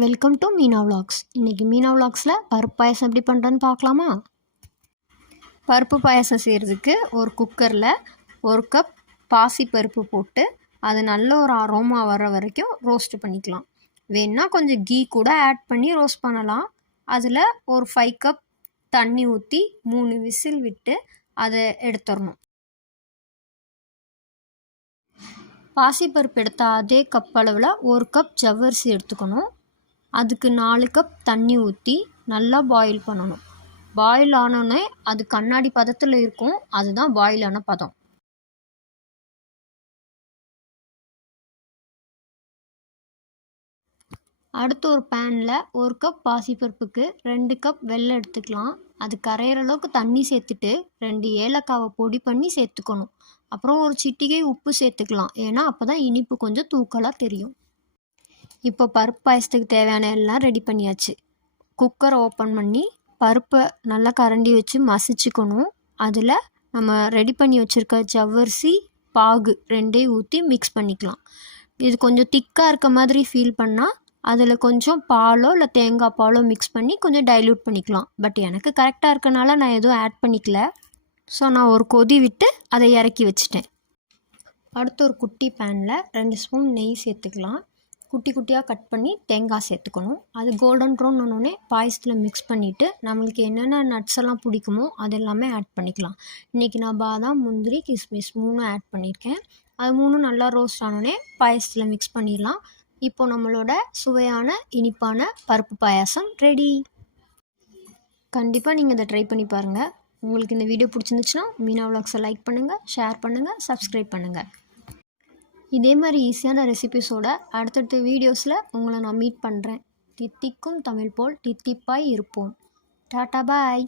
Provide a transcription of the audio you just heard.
Welcome to Meena vlogs. இன்றைக்கி மீனா விலாக்ஸில் பருப்பு பாயசம் எப்படி பண்ணுறேன்னு பார்க்கலாமா? பருப்பு பாயசம் செய்கிறதுக்கு ஒரு குக்கரில் 1 கப் பாசி பருப்பு போட்டு அது நல்ல ஒரு அரோமா வர வரைக்கும் ரோஸ்ட் பண்ணிக்கலாம். வேணுன்னா கொஞ்சம் கீ கூட ஆட் பண்ணி ரோஸ்ட் பண்ணலாம். அதில் ஒரு 5 கப் தண்ணி ஊற்றி 3 விசில் விட்டு அதை எடுத்துடணும். பாசிப்பருப்பு எடுத்த அதே கப் அளவில் 1 கப் ஜவ்வரிசி எடுத்துக்கணும். அதுக்கு 4 கப் தண்ணி ஊற்றி நல்லா பாயில் பண்ணணும். பாயில் ஆனோடனே அது கண்ணாடி பதத்தில் இருக்கும், அதுதான் பாயில் ஆன பதம். அடுத்து ஒரு பேனில் 1 கப் பாசிப்பருப்புக்கு 2 கப் வெல்லம் எடுத்துக்கலாம். அது கரையிற அளவுக்கு தண்ணி சேர்த்துட்டு 2 ஏலக்காவை பொடி பண்ணி சேர்த்துக்கணும். அப்புறம் ஒரு சிட்டிகை உப்பு சேர்த்துக்கலாம், ஏன்னா அப்போ தான் இனிப்பு கொஞ்சம் தூக்கலாக தெரியும். இப்போ பருப்பு பாயசத்துக்கு தேவையான எல்லாம் ரெடி பண்ணியாச்சு. குக்கரை ஓப்பன் பண்ணி பருப்பை நல்லா கரண்டி வச்சு மசிச்சுக்கணும். அதில் நம்ம ரெடி பண்ணி வச்சுருக்க ஜவ்வரிசி பாகு 2ஐயும் ஊற்றி மிக்ஸ் பண்ணிக்கலாம். இது கொஞ்சம் திக்காக இருக்க மாதிரி ஃபீல் பண்ணால் அதில் கொஞ்சம் பாலோ இல்லை தேங்காய் பாலோ மிக்ஸ் பண்ணி கொஞ்சம் டைல்யூட் பண்ணிக்கலாம். பட் எனக்கு கரெக்டாக இருக்கனால நான் எதுவும் ஆட் பண்ணிக்கல. ஸோ நான் ஒரு கொதி விட்டு அதை இறக்கி வச்சுட்டேன். அடுத்து ஒரு குட்டி பேனில் 2 ஸ்பூன் நெய் சேர்த்துக்கலாம். குட்டி குட்டியாக கட் பண்ணி தேங்காய் சேர்த்துக்கணும். அது கோல்டன் ப்ரௌன் ஆனோடனே பாயசத்தில் மிக்ஸ் பண்ணிவிட்டு நம்மளுக்கு என்னென்ன நட்ஸ் எல்லாம் பிடிக்குமோ அது எல்லாமே ஆட் பண்ணிக்கலாம். இன்றைக்கி நான் பாதாம், முந்திரி, கிஸ்மிஸ் 3 ஆட் பண்ணியிருக்கேன். அது 3 நல்லா ரோஸ்ட் ஆனோடனே பாயசத்தில் மிக்ஸ் பண்ணிடலாம். இப்போ நம்மளோட சுவையான இனிப்பான பருப்பு பாயாசம் ரெடி. கண்டிப்பாக நீங்கள் இதை ட்ரை பண்ணி பாருங்கள். உங்களுக்கு இந்த வீடியோ பிடிச்சிருந்துச்சுன்னா மீனா விலாக்ஸை லைக் பண்ணுங்கள், ஷேர் பண்ணுங்கள், சப்ஸ்கிரைப் பண்ணுங்கள். இதே மாதிரி ஈஸியான ரெசிபிஸோட அடுத்தடுத்த வீடியோஸில் உங்களை நான் மீட் பண்ணுறேன். தித்திக்கும் தமிழ் போல் தித்திப்பாய் இருப்போம். டாட்டா பாய்.